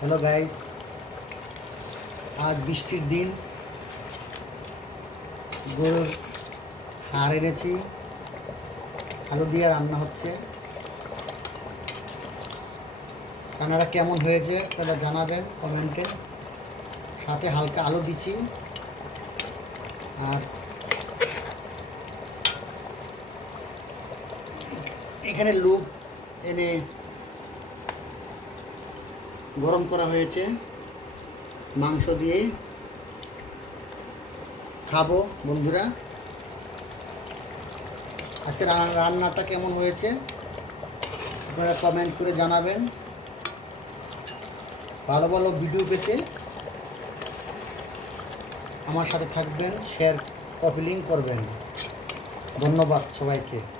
Hello guys আজ বৃষ্টির দিন। গরুর হাড় এনেছি। আলু দিয়ে রান্না হচ্ছে। রান্নাটা কেমন হয়েছে সেটা জানাবেন কমেন্টে। সাথে হালকা আলু দিছি। আর এখানে লুপ এনে গরম করা হয়েছে, মাংস দিয়ে খাব বন্ধুরা। আজকে রান্না- রান্নাটা কেমন হয়েছে আপনারা কমেন্ট করে জানাবেন। ভালো ভালো ভিডিও পেতে আমার সাথে থাকবেন শেয়ার কপি লিঙ্ক করবেন। ধন্যবাদ সবাইকে।